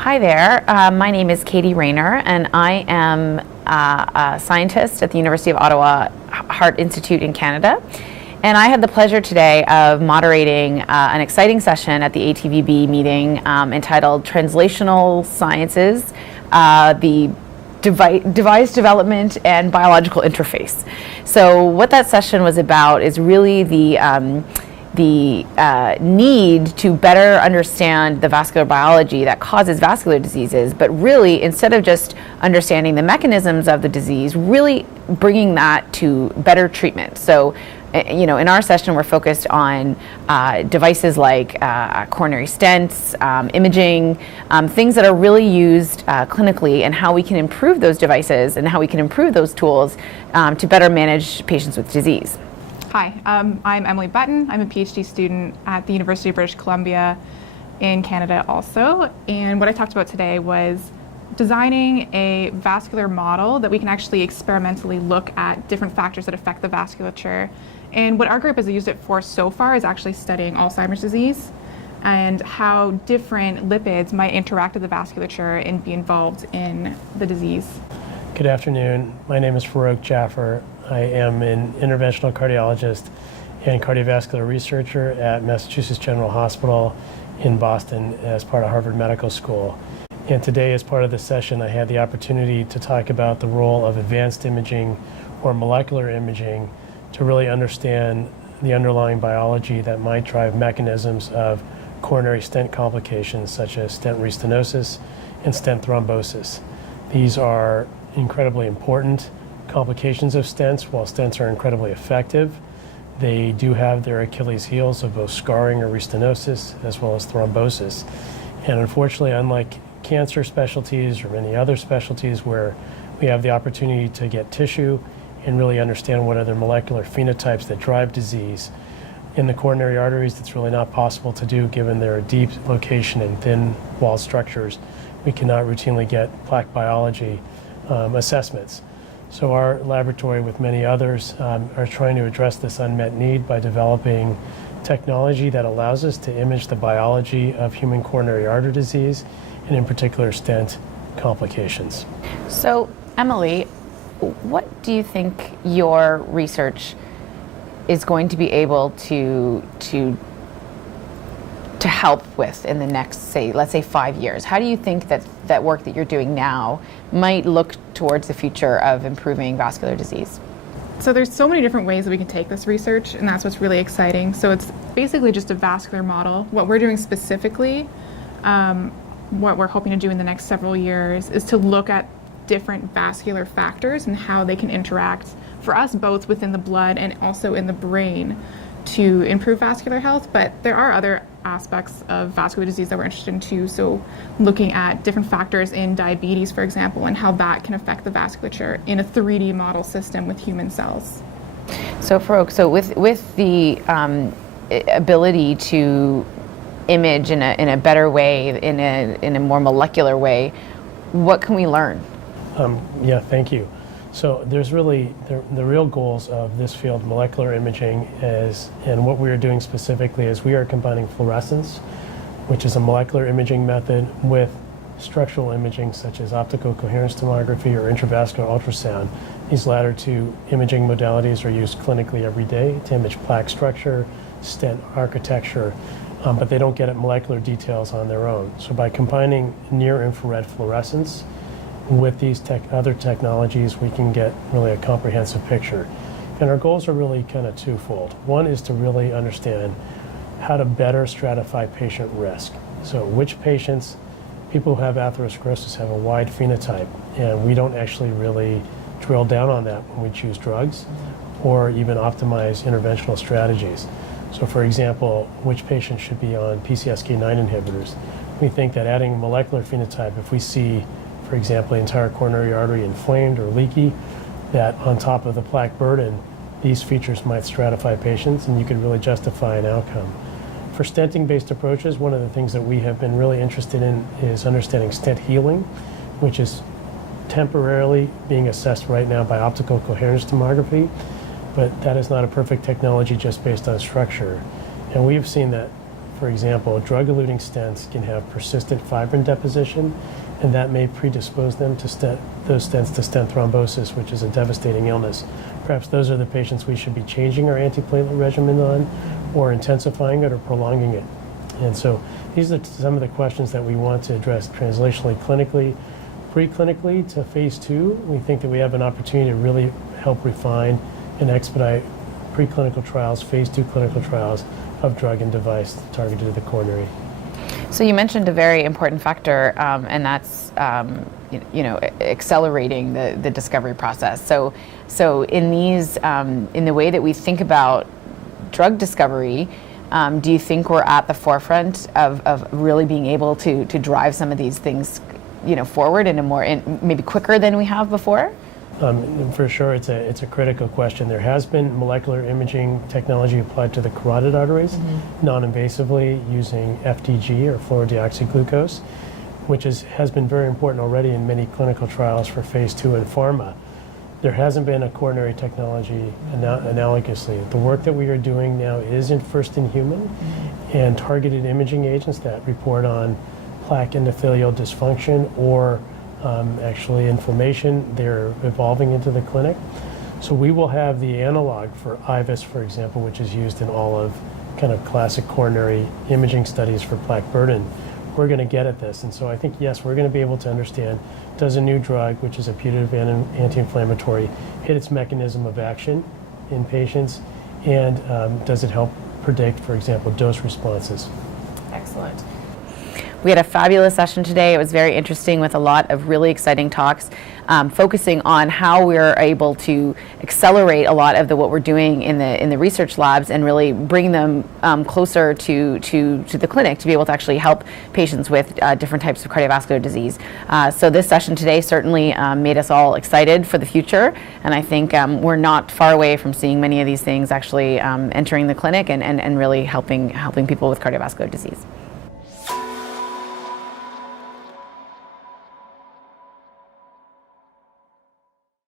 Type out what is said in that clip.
Hi there, my name is Katey Rayner, and I am a scientist at the University of Ottawa Heart Institute in Canada. And I had the pleasure today of moderating an exciting session at the ATVB meeting entitled Translational Sciences, the Device Development and Biological Interface. So what that session was about is really the need to better understand the vascular biology that causes vascular diseases, but really, instead of just understanding the mechanisms of the disease, really bringing that to better treatment. So, in our session, we're focused on devices like coronary stents, imaging, things that are really used clinically, and how we can improve those devices and how we can improve those tools to better manage patients with disease. Hi, I'm Emily Button. I'm a PhD student at the University of British Columbia in Canada also. And what I talked about today was designing a vascular model that we can actually experimentally look at different factors that affect the vasculature. And what our group has used it for so far is actually studying Alzheimer's disease and how different lipids might interact with the vasculature and be involved in the disease. Good afternoon. My name is Farouc Jaffer. I am an interventional cardiologist and cardiovascular researcher at Massachusetts General Hospital in Boston as part of Harvard Medical School. And today, as part of this session, I had the opportunity to talk about the role of advanced imaging or molecular imaging to really understand the underlying biology that might drive mechanisms of coronary stent complications such as stent restenosis and stent thrombosis. These are incredibly important complications of stents. While stents are incredibly effective, they do have their Achilles heels of both scarring or restenosis as well as thrombosis. And unfortunately, unlike cancer specialties or many other specialties where we have the opportunity to get tissue and really understand what are the molecular phenotypes that drive disease, in the coronary arteries it's really not possible to do given their deep location in thin walled structures. We cannot routinely get plaque biology assessments. So our laboratory, with many others, are trying to address this unmet need by developing technology that allows us to image the biology of human coronary artery disease, and in particular stent complications. So, Emily, what do you think your research is going to be able to help with in the next, let's say 5 years? How do you think that work that you're doing now might look towards the future of improving vascular disease? So there's so many different ways that we can take this research, and that's what's really exciting. So it's basically just a vascular model. What we're doing specifically, what we're hoping to do in the next several years, is to look at different vascular factors and how they can interact for us both within the blood and also in the brain to improve vascular health. But there are other aspects of vascular disease that we're interested in too. So looking at different factors in diabetes, for example, and how that can affect the vasculature in a 3D model system with human cells. So Farouc, with the ability to image in a better way, in a more molecular way, what can we learn? Yeah, thank you. So there's really, the real goals of this field, molecular imaging, and what we are doing specifically is we are combining fluorescence, which is a molecular imaging method, with structural imaging such as optical coherence tomography or intravascular ultrasound. These latter two imaging modalities are used clinically every day to image plaque structure, stent architecture, but they don't get at molecular details on their own. So by combining near-infrared fluorescence with these other technologies, we can get really a comprehensive picture. And our goals are really kind of twofold. One is to really understand how to better stratify patient risk. So which patients, people who have atherosclerosis have a wide phenotype, and we don't actually really drill down on that when we choose drugs or even optimize interventional strategies. So for example, which patients should be on PCSK9 inhibitors? We think that adding molecular phenotype, if we see, for example, the entire coronary artery inflamed or leaky, that on top of the plaque burden, these features might stratify patients and you could really justify an outcome. For stenting-based approaches, one of the things that we have been really interested in is understanding stent healing, which is temporarily being assessed right now by optical coherence tomography, but that is not a perfect technology just based on structure. And we've seen that for example, drug-eluting stents can have persistent fibrin deposition, and that may predispose them to those stents to stent thrombosis, which is a devastating illness. Perhaps those are the patients we should be changing our antiplatelet regimen on, or intensifying it or prolonging it. And so these are some of the questions that we want to address translationally, clinically, preclinically to phase 2. We think that we have an opportunity to really help refine and expedite preclinical trials, phase 2 clinical trials of drug and device targeted to the coronary. So you mentioned a very important factor, and that's accelerating the discovery process. So in these, in the way that we think about drug discovery, do you think we're at the forefront of really being able to drive some of these things, forward in a more, maybe quicker than we have before? For sure, it's a critical question. There has been molecular imaging technology applied to the carotid arteries, non-invasively using FDG or fluorodeoxyglucose, which has been very important already in many clinical trials for phase 2 in pharma. There hasn't been a coronary technology analogously. The work that we are doing now is first in human, and targeted imaging agents that report on plaque endothelial dysfunction or actually inflammation, they're evolving into the clinic. So we will have the analog for IVUS, for example, which is used in all of kind of classic coronary imaging studies for plaque burden. We're going to get at this. And so I think, yes, we're going to be able to understand, does a new drug, which is a putative anti-inflammatory, hit its mechanism of action in patients? And does it help predict, for example, dose responses? Excellent. We had a fabulous session today. It was very interesting with a lot of really exciting talks, focusing on how we're able to accelerate a lot of what we're doing in the research labs and really bring them closer to the clinic to be able to actually help patients with different types of cardiovascular disease. So this session today certainly made us all excited for the future, and I think we're not far away from seeing many of these things actually entering the clinic and really helping people with cardiovascular disease.